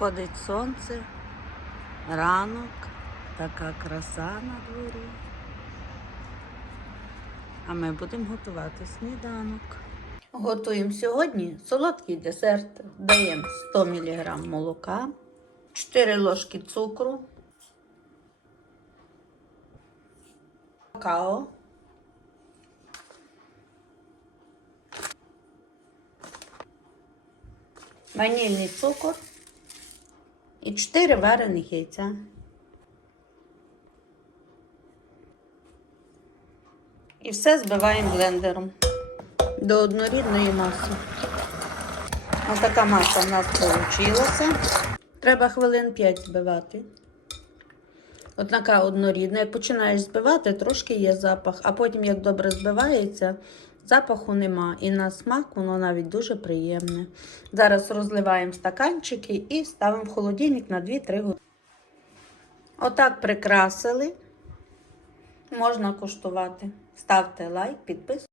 Сходить сонце, ранок, така краса на дворі. А ми будемо готувати сніданок. Готуємо сьогодні солодкий десерт. Даємо 100 мг молока, 4 ложки цукру, какао, ванільний цукор і 4 варених яйця. І все збиваємо блендером до однорідної маси. Ось така маса в нас вийшла. Треба хвилин 5 збивати. От така однорідна. Як починаєш збивати, трошки є запах, а потім, як добре збивається, запаху нема. І на смак воно навіть дуже приємне. Зараз розливаємо стаканчики і ставимо в холодильник на 2-3 години. Отак прикрасили. Можна куштувати. Ставте лайк, підписуйтесь.